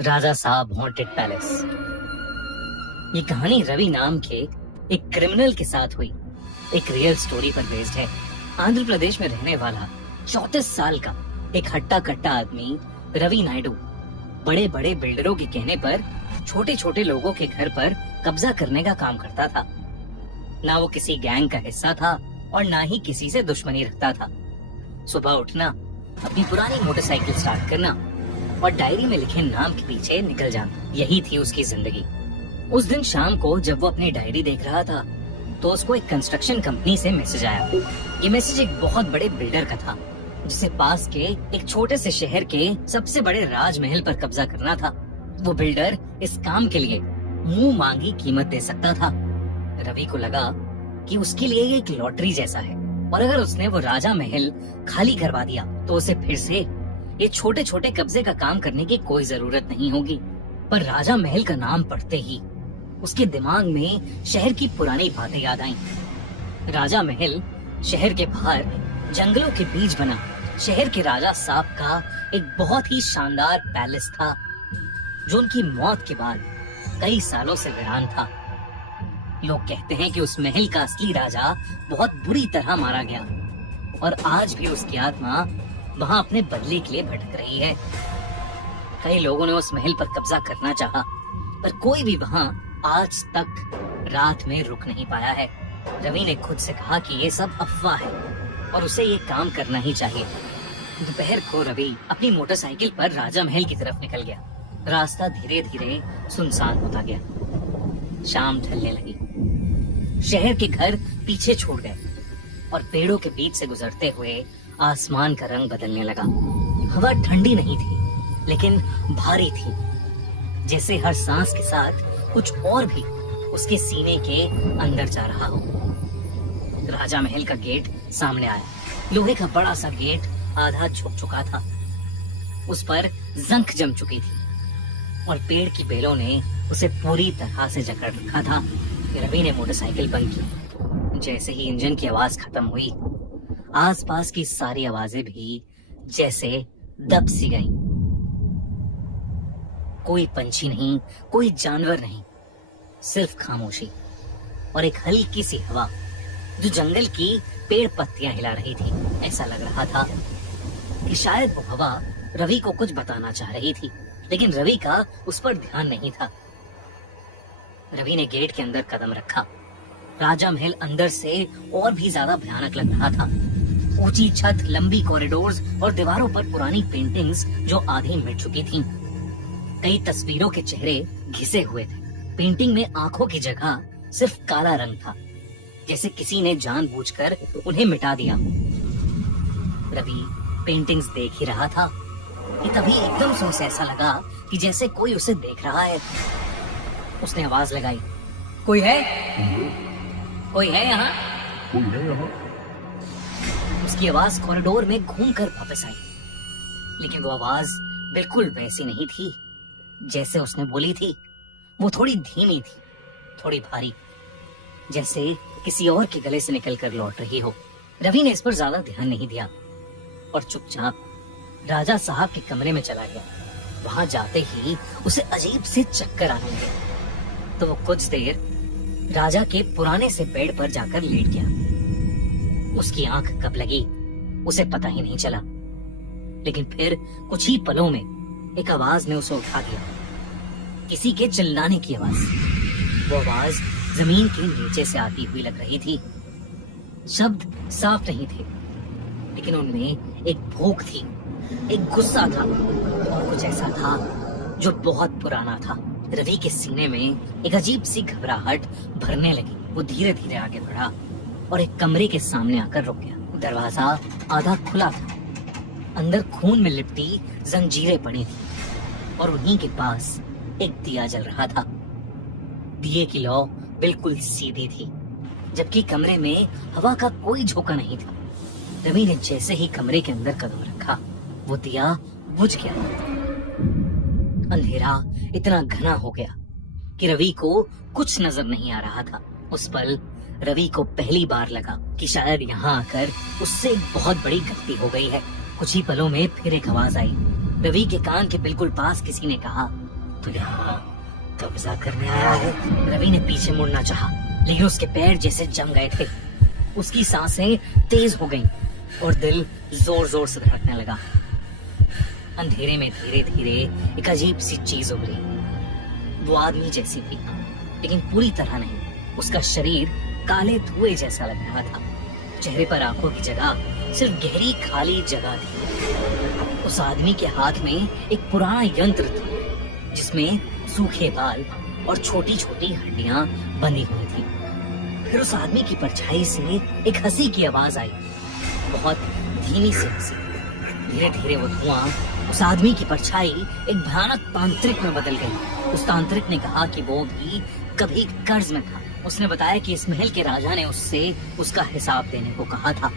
राजा साहब haunted palace. ये कहानी रवि नाम के एक क्रिमिनल के साथ हुई एक रियल स्टोरी पर बेस्ड है। आंध्र प्रदेश में रहने वाला 34 साल का एक हट्टा कट्टा आदमी रवि नायडू बड़े बड़े बिल्डरों के कहने पर छोटे छोटे लोगों के घर पर कब्जा करने का काम करता था। ना वो किसी गैंग का हिस्सा था और ना ही किसी से दुश्मनी रखता था। सुबह उठना, अपनी पुरानी मोटरसाइकिल स्टार्ट करना और डायरी में लिखे नाम के पीछे निकल जाना, यही थी उसकी जिंदगी। उस दिन शाम को जब वो अपनी डायरी देख रहा था तो उसको एक कंस्ट्रक्शन कंपनी से मैसेज आया। ये मैसेज एक बहुत बड़े बिल्डर का था जिसे पास के एक छोटे से शहर के सबसे बड़े राजमहल पर कब्जा करना था। वो बिल्डर इस काम के लिए मुंह मांगी कीमत दे सकता था। रवि को लगा कि उसके लिए ये एक लॉटरी जैसा है और अगर उसने वो राजा महल खाली करवा दिया तो उसे फिर से ये छोटे छोटे कब्जे का काम करने की कोई जरूरत नहीं होगी। पर राजा महल का नाम पढ़ते ही उसके दिमाग में शहर की पुरानी बातें याद आईं। राजा महल शहर के बाहर जंगलों के बीच बना शहर के राजा साहब का एक बहुत ही शानदार पैलेस था जो उनकी मौत के बाद कई सालों से वीरान था। लोग कहते हैं कि उस महल का असली राजा बहुत बुरी तरह मारा गया और आज भी उसकी आत्मा वहाँ अपने बदले के लिए भटक रही है। कई लोगों ने उस महल पर कब्जा करना चाहा, पर कोई भी वहाँ आज तक रात में रुक नहीं पाया है। रवि ने खुद से कहा कि ये सब अफवाह है और उसे ये काम करना ही चाहिए। दोपहर को रवि अपनी मोटरसाइकिल पर राजा महल की तरफ निकल गया। रास्ता धीरे धीरे सुनसान होता गया। शाम ढलने लगी। शहर के घर पीछे छूट गए और पेड़ों के बीच से गुजरते हुए आसमान का रंग बदलने लगा। हवा ठंडी नहीं थी लेकिन भारी थी, जैसे हर सांस के साथ कुछ और भी उसके सीने के अंदर जा रहा हो। राजा महल का गेट सामने आया। लोहे का बड़ा सा गेट आधा झुक चुका था, उस पर जंग जम चुकी थी और पेड़ की बेलों ने उसे पूरी तरह से जकड़ रखा था। रवि ने मोटरसाइकिल बंद की। जैसे ही इंजन की आवाज खत्म हुई, आसपास की सारी आवाजें भी जैसे दब सी गईं। कोई पंछी नहीं, कोई जानवर नहीं, सिर्फ खामोशी और एक हल्की सी हवा जो जंगल की पेड़ पत्तियां हिला रही थी। ऐसा लग रहा था कि शायद वो हवा रवि को कुछ बताना चाह रही थी, लेकिन रवि का उस पर ध्यान नहीं था। रवि ने गेट के अंदर कदम रखा। राजा महल अंदर से और भी ज्यादा भयानक लग रहा था। ऊंची छत, लंबी कॉरिडोर्स और दीवारों पर पुरानी पेंटिंग्स जो आधी मिट चुकी थीं। कई तस्वीरों के चेहरे घिसे हुए थे। पेंटिंग में आंखों की जगह सिर्फ काला रंग था, जैसे किसी ने जानबूझकर उन्हें मिटा दिया। रवि पेंटिंग्स देख ही रहा था कि तभी एकदम से उसे ऐसा लगा कि जैसे कोई उसे देख रहा है। उसने आवाज लगाई, कोई है? कोई है यहाँ? कोई है यहाँ? उसकी आवाज कॉरिडोर में घूमकर वापस आई, लेकिन वो आवाज बिल्कुल वैसी नहीं थी जैसे उसने बोली थी। वो थोड़ी धीमी थी, थोड़ी भारी, जैसे किसी और के गले से निकलकर लौट रही हो। रवि ने इस पर ज्यादा ध्यान नहीं दिया और चुपचाप राजा साहब के कमरे में चला गया। वहां जाते ही उसे अजीब से चक्कर आने लगे, तो वो कुछ देर राजा के पुराने से बेड पर जाकर लेट गया। उसकी आंख कब लगी उसे पता ही नहीं चला, लेकिन फिर कुछ ही पलों में एक आवाज ने उसे उठा दिया। किसी के चिल्लाने की आवाज। वो आवाज जमीन के नीचे से आती हुई लग रही थी। शब्द साफ नहीं थे, लेकिन उनमें एक भूख थी, एक गुस्सा था और कुछ ऐसा था जो बहुत पुराना था। रवि के सीने में एक अजीब सी घबराहट भरने लगी। वो धीरे धीरे आगे बढ़ा और एक कमरे के सामने आकर रुक गया। दरवाजा आधा खुला था। अंदर खून में लिपटी जंजीरें पड़ी थी और उन्हीं के पास एक दिया जल रहा था। दिए की लौ बिल्कुल सीधी थी, जबकि कमरे में हवा का कोई झोंका नहीं था। रवि ने जैसे ही कमरे के अंदर कदम रखा, वो दिया बुझ गया। अंधेरा इतना घना हो गया कि रवि को कुछ नजर नहीं आ रहा था। उस पल रवि को पहली बार लगा कि शायद यहाँ आकर उससे एक बहुत बड़ी गलती हो गई है। कुछ ही पलों में फिर एक आवाज आई। रवि के कान के बिल्कुल पास किसी ने कहा, तो यहाँ कब्जा करने आया है। रवि ने पीछे मुड़ना चाहा, लेकिन उसके पैर जैसे जम गए थे। उसकी सांसें तेज हो गईं और दिल जोर जोर से धड़कने लगा। अंधेरे में धीरे धीरे एक अजीब सी चीज उभरी। वो आदमी जैसी थी, लेकिन पूरी तरह नहीं। उसका शरीर काले धुएं जैसा लग रहा था। चेहरे पर आंखों की जगह सिर्फ गहरी खाली जगह थी। उस आदमी के हाथ में एक पुराना यंत्र था, जिसमें सूखे बाल और छोटी छोटी हड्डियां बंधी हुई थी। फिर उस आदमी की परछाई से एक हंसी की आवाज आई, बहुत धीमी सी हंसी। धीरे धीरे वो धुआं, उस आदमी की परछाई एक भयानक तांत्रिक में बदल गई। उस तांत्रिक ने कहा कि वो भी कभी कर्ज में था। उसने बताया कि इस महल के राजा ने उससे उसका हिसाब देने को कहा था।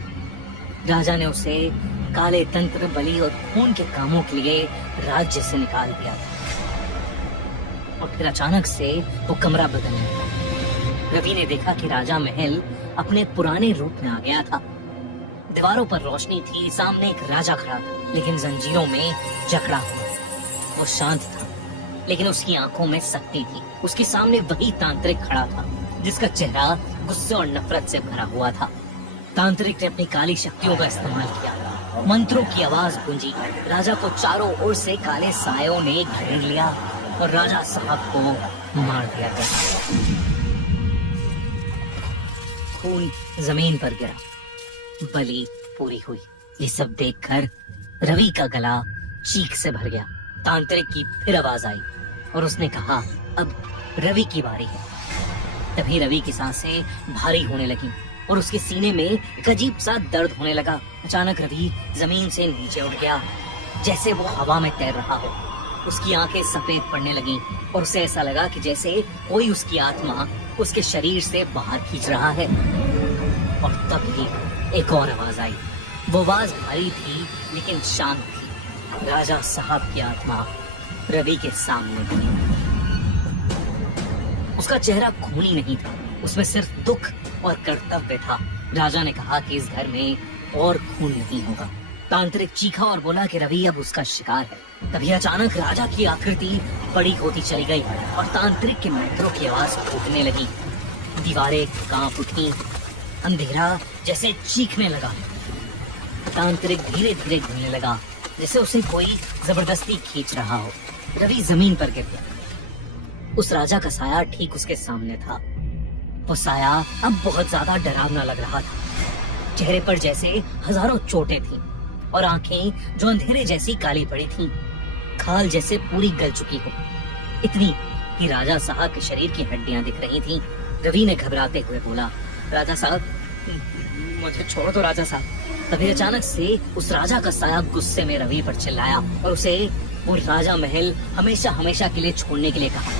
राजा ने उसे काले तंत्र, बलि और खून के कामों के लिए राज्य से निकाल दिया था। और फिर अचानक से वो कमरा बदलने लगा। रवि ने देखा कि राजा महल अपने पुराने रूप में आ गया था। दीवारों पर रोशनी थी, सामने एक राजा खड़ा था, लेकिन जंजीरों में जकड़ा हुआ। वो शांत था, लेकिन उसकी आंखों में शक्ति थी। उसके सामने वही तांत्रिक खड़ा था, जिसका चेहरा गुस्से और नफरत से भरा हुआ था। तांत्रिक ने अपनी काली शक्तियों का इस्तेमाल किया। मंत्रों की आवाज गूंजी। राजा को चारों ओर से काले सायों ने घेर लिया और राजा साहब को मार दिया गया। खून जमीन पर गिरा, बलि पूरी हुई। ये सब देखकर रवि का गला चीख से भर गया। तांत्रिक की फिर आवाज आई और उसने कहा, अब रवि की बारी है। तभी रवि की सांसें भारी होने लगी और उसके सीने में एक अजीब सा दर्द होने लगा। अचानक रवि जमीन से नीचे उठ गया, जैसे वो हवा में तैर रहा हो। उसकी आंखें सफेद पड़ने लगी और उसे ऐसा लगा कि जैसे कोई उसकी आत्मा उसके शरीर से बाहर खींच रहा है। और तभी एक और आवाज आई। वो आवाज भारी थी लेकिन शांत थी। राजा साहब की आत्मा रवि के सामने थी। उसका चेहरा खूनी नहीं था, उसमें सिर्फ दुख और कर्तव्य था। राजा ने कहा कि इस घर में और खून नहीं होगा। तांत्रिक चीखा और बोला कि रवि अब उसका शिकार है। तभी अचानक राजा की आकृति बड़ी होती चली गई और तांत्रिक के मंत्रों की आवाज टूटने लगी। दीवारें कांप उठी, अंधेरा जैसे चीखने लगा। तांत्रिक धीरे धीरे घूमने लगा, जैसे उसे कोई जबरदस्ती खींच रहा हो। रवि जमीन पर गिर गया। उस राजा का साया ठीक उसके सामने था। वो साया अब बहुत ज्यादा डरावना लग रहा था। चेहरे पर जैसे हजारों चोटें थीं और आंखें जो अंधेरे जैसी काली पड़ी थीं, खाल जैसे पूरी गल चुकी हो। इतनी कि राजा साहब के शरीर की हड्डियां दिख रही थीं। रवि ने घबराते हुए बोला, राजा साहब, मुझे छोड़ दो राजा साहब। तभी अचानक से उस राजा का साया गुस्से में रवि पर चिल्लाया और उसे वो राजा महल हमेशा हमेशा के लिए छोड़ने के लिए कहा।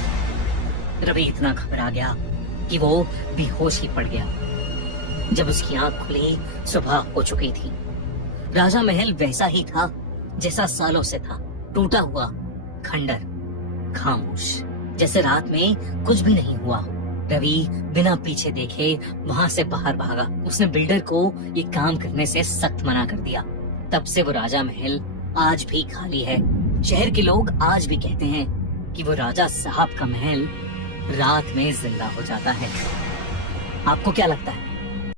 रवि इतना घबरा गया कि वो बेहोश ही पड़ गया। जब उसकी आंख खुली, सुबह हो चुकी थी। राजा महल वैसा ही था जैसा सालों से था, टूटा हुआ, खंडर, खामोश, जैसे रात में कुछ भी नहीं हुआ हो। रवि बिना पीछे देखे वहां से बाहर भागा। उसने बिल्डर को ये काम करने से सख्त मना कर दिया। तब से वो राजा महल आज भी खाली है। शहर के लोग आज भी कहते हैं कि वो राजा साहब का महल रात में जिंदा हो जाता है। आपको क्या लगता है?